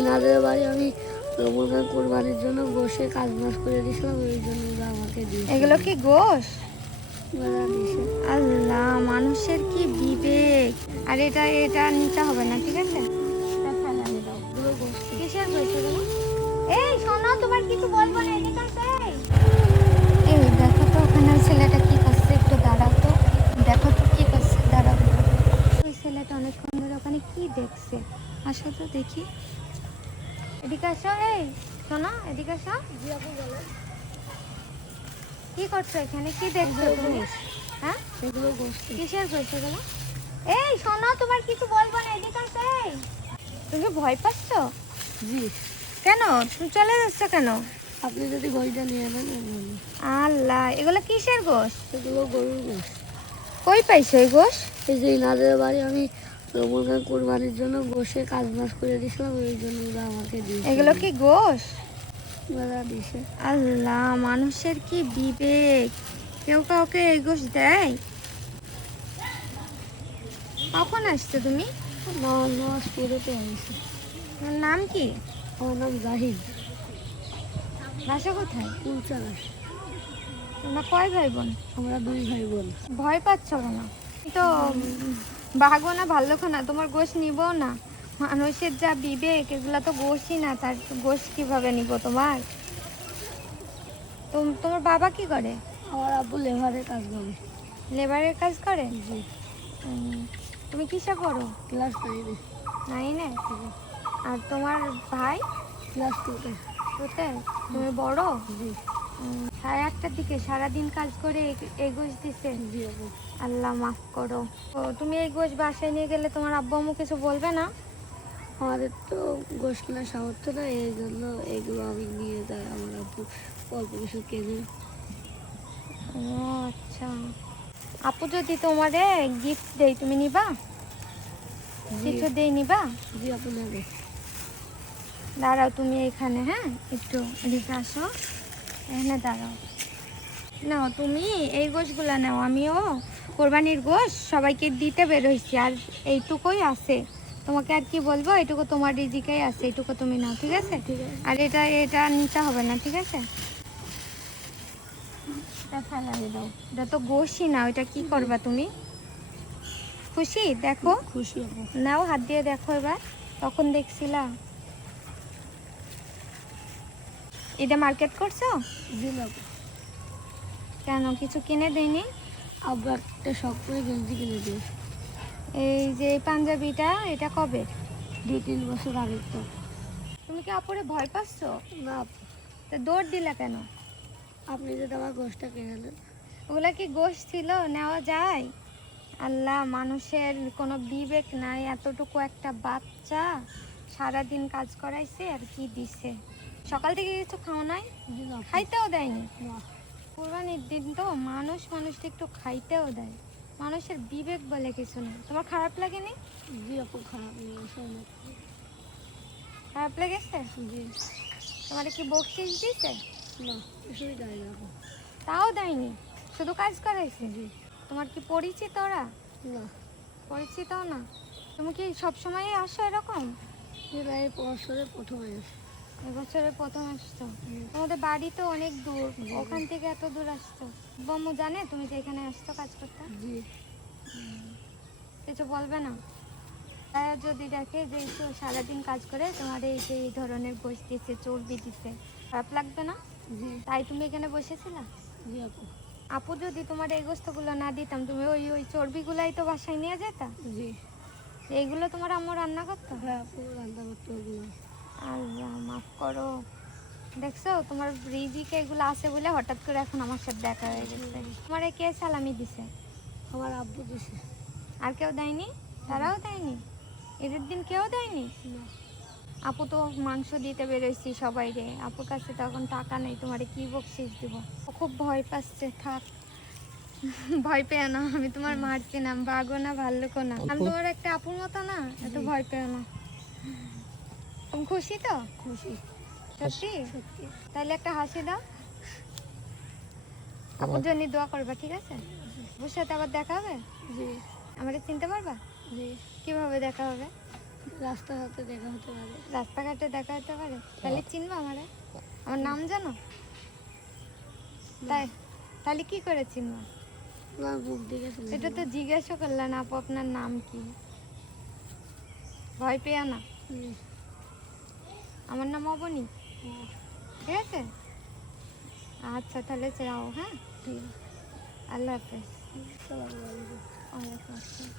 এনাদের বাড়ি আমি মুরগা কোরবানির জন্য বসে কাজ বাজ করে দিয়েছিলাম, ওই জন্য ওরা আমাকে দিয়েছে। এগুলো কি গোশ? ওরা দিয়েছে। আল্লাহ, মানুষের কি বিবেক! আর এটা এটা নিতে হবে না, ঠিক আছে? এটা ফেলানি দাও। এগুলো গোস্ত। কিসের গোশ এগুলো? এই শোনো, তোমার কিছু বলবো না, এদিকে আসো। এই দেখো তো ওখানে ওই ছেলেটা কি করছে, একটু দাঁড়াও তো, দেখো তো কি করছে, দাঁড়াও। ওই ছেলেটা অনেকক্ষণ ধরে ওখানে কি দেখছে, আসো তো দেখি। এদিকে আসো। এই শোনো, এদিকে আসো। জি আপু বলেন। কি করছো এখানে, কি দেখছো তুমি? হ্যাঁ, এগুলো গোস্ত। কিসের গোশ এগুলো? এই শোনো, তোমার কিছু বলবো না, এদিকে আসো। এই, তুমি ভয় পাচ্ছ? জি। কেন তুমি চলে যাচ্ছ কেন? আপনি যদি গোশটা নিয়ে নেন এগুলো। আল্লাহ, এগুলো কিসের গোশ? এগুলো গরুর গোশ। কই পাইছো এই গোশ? এই যে এনাদের বাড়ি আমি মুরগা কোরবানির জন্য বসে কাজ বাজ করে দিয়েছিলাম, ওই জন্য ওরা আমাকে দিয়েছে। এগুলো কি গোশ? ওরা দিয়েছে। আল্লাহ, মানুষের কি বিবেক! কেউ কাউকে এই গোশ দেয়? কখন আসছো তুমি? নামাজ পড়তে হয়েছে। তোমার নাম কি? আমার নাম জাহিদ। বাসা কোথায়? উনচাশ। তোমরা কয় ভাই বোন? আমরা 2 ভাই বোন। ভয় পাচ্ছ কেন? তো বাঘও না, ভাল্লুকও না, তোমার গোশ নিবো না। মানুষের যা বিবেক, এগুলা তো গোশই না, তার গোশ কিভাবে নিব তোমার? তোমার বাবা কি করে? আমার আব্বু লেবারের কাজ করে। লেবারের কাজ করে? জি। তুমি কিসে পড়ো? ক্লাস 9-এ। 9-এ? আর তোমার ভাই? ক্লাস 2-তে। তোতে? তুমি বড়? জি। 8টার দিকে সারাদিন কাজ করে এই গোশ দিছে? জি আপু। আল্লাহ মাফ করো। তো তুমি এই গোশ বাসায় নিয়ে গেলে তোমার আব্বু আম্মু কিছু বলবে না? আমাদের তো গোশ কেনার সামর্থ্য না, এই জন্য এগুলো আমি নিয়ে যাই, আমার আব্বু অল্প কিছু কেনে। ও আচ্ছা। আপু যদি তোমারে গিফট দেই, তুমি নিবা? কিছু দেই, নিবা? জি আপু নেবে। দাঁড়াও তুমি এখানে, হ্যাঁ একটু এদিকে আসো, এখানে দাঁড়াও। নাও তুমি এই গোশগুলা নাও, আমিও কোরবানির গোশ সবাইকে দিতে বেরোইছি, আর এইটুকুই আছে। তোমাকে আর কি বলবো, এইটুকু তোমার রিজিকেই আছে, এইটুকু তুমি নাও, ঠিক আছে? ঠিক আছে। আর এটা এটা নিতে হবে না, ঠিক আছে? এটা ফেলাই দাও, এটা তো গোশই না, ওইটা কি করবা তুমি? খুশি? দেখো, খুশি আপু। নাও হাত দিয়ে দেখো এবার। তখন দেখছিলা এটা মার্কেট করছো? জি না আপু। কেন, কিছু কিনে দেয়নি? আব্বু একটা শখ করে গেঞ্জি কিনে দিয়েছে। এই যে এই পাঞ্জাবিটা, এটা কবে? 2-3 বছর আগে তো। তুমি কি আপুরে ভয় পাচ্ছ? না আপু, তা দৌড় দিলা কেন? আপনি যদি আমার গোশটা কিনে দেন। ওগুলা কি গোশ ছিল, নেওয়া যায়? আল্লাহ, মানুষের কোনো বিবেক নাই। এতটুকু একটা বাচ্চা সারাদিন কাজ করাইছে আর কি দিছে? সকাল থেকে কিছু খাওয়া নাই? জি না আপু। খাইতেও দেয়নি? না। কোরবানির দিন তো মানুষকে একটু খাইতেও দেয়। মানুষের বিবেক বলে কিছু নেই। তোমার খারাপ লাগেনি? জি আপু, খারাপ লেগেছে অনেক। খারাপ লেগেছে? জি। তোমার কি বকশিস দিছে? না, কিছুই দেয় না আপু। তাও দেয়নি, শুধু কাজ করাইছে? জি। তোমার কি পরিচিত ওরা? না। পরিচিতও না? তুমি কি সবসময় আসো এরকম? এটা এই বছরে প্রথম আসে। এবছরে প্রথম আসছো? তোমাদের বাড়ি তো অনেক দূর, ওখান থেকে এত দূর আসছো। বম্মু জানে তুমি যে এখানে আসছো কাজ করতে? জি। কিছু বলবে না? তারা যদি দেখে যে এই তো সারাদিন কাজ করে তোমার এই যে এই ধরনের গোশ দিচ্ছে, চর্বি দিচ্ছে, খারাপ লাগবে না? জি। তাই তুমি এখানে বসেছিলা? জি আপু। আপু যদি তোমার এই গোস্তগুলো না দিতাম, তুমি ওই ওই চর্বিগুলাই তো বাসায় নিয়ে যেতা? জি। এইগুলো তোমার আম্মু রান্না করতো? হ্যাঁ আপু, রান্না করতে হবে না। আল্লাহ মাফ করো। দেখছো, তোমার রিজিকে এগুলো আছে বলে হঠাৎ করে এখন আমার সাথে দেখা হয়ে গেছে। তোমার কে সালামি দিছে? আমার আব্বু দিছে। আর কেউ দেয়নি? তারাও দেয়নি? ঈদের দিন কেউ দেয়নি? না। আপু তো মাংস দিতে বেরোইছি সবাই রে, আপুর কাছে তো এখন টাকা নেই, তোমারে কি বকশিস দিব? ও খুব ভয় পাচ্ছে, থাক। ভয় পেও না, আমি তোমার মারছি না, বাঘও না, ভাল্লুকও না, আমি তোমার একটা আপুর মতো না, এত ভয় পেও না। তুমি খুশি তো? খুশি। সত্যি? সত্যি। তাহলে একটা হাসি দাও, আপুর জন্য দোয়া করবা, ঠিক আছে? আপুর সাথে আবার দেখা হবে? জি। আমাকে চিনতে পারবা? জি। কিভাবে দেখা হবে? রাস্তাঘাটে দেখা হতে পারে। রাস্তাঘাটে দেখা হতে পারে, তাহলে চিনবা আমারে? আমার নাম জানো? তাই তাহলে কি করে চিনবা? তোমার মুখ দেখে শুনে এটা তো জিজ্ঞাসা করলেন আপু আপনার নাম কি, ভয় পেও না। আমার নাম অবনী, ঠিক আছে? আচ্ছা তাহলে যাও, হ্যাঁ, ঠিক আছে। আল্লাহ হাফেজ। আসসালামু আলাইকুম। ওয়ালাইকুম আসসালাম।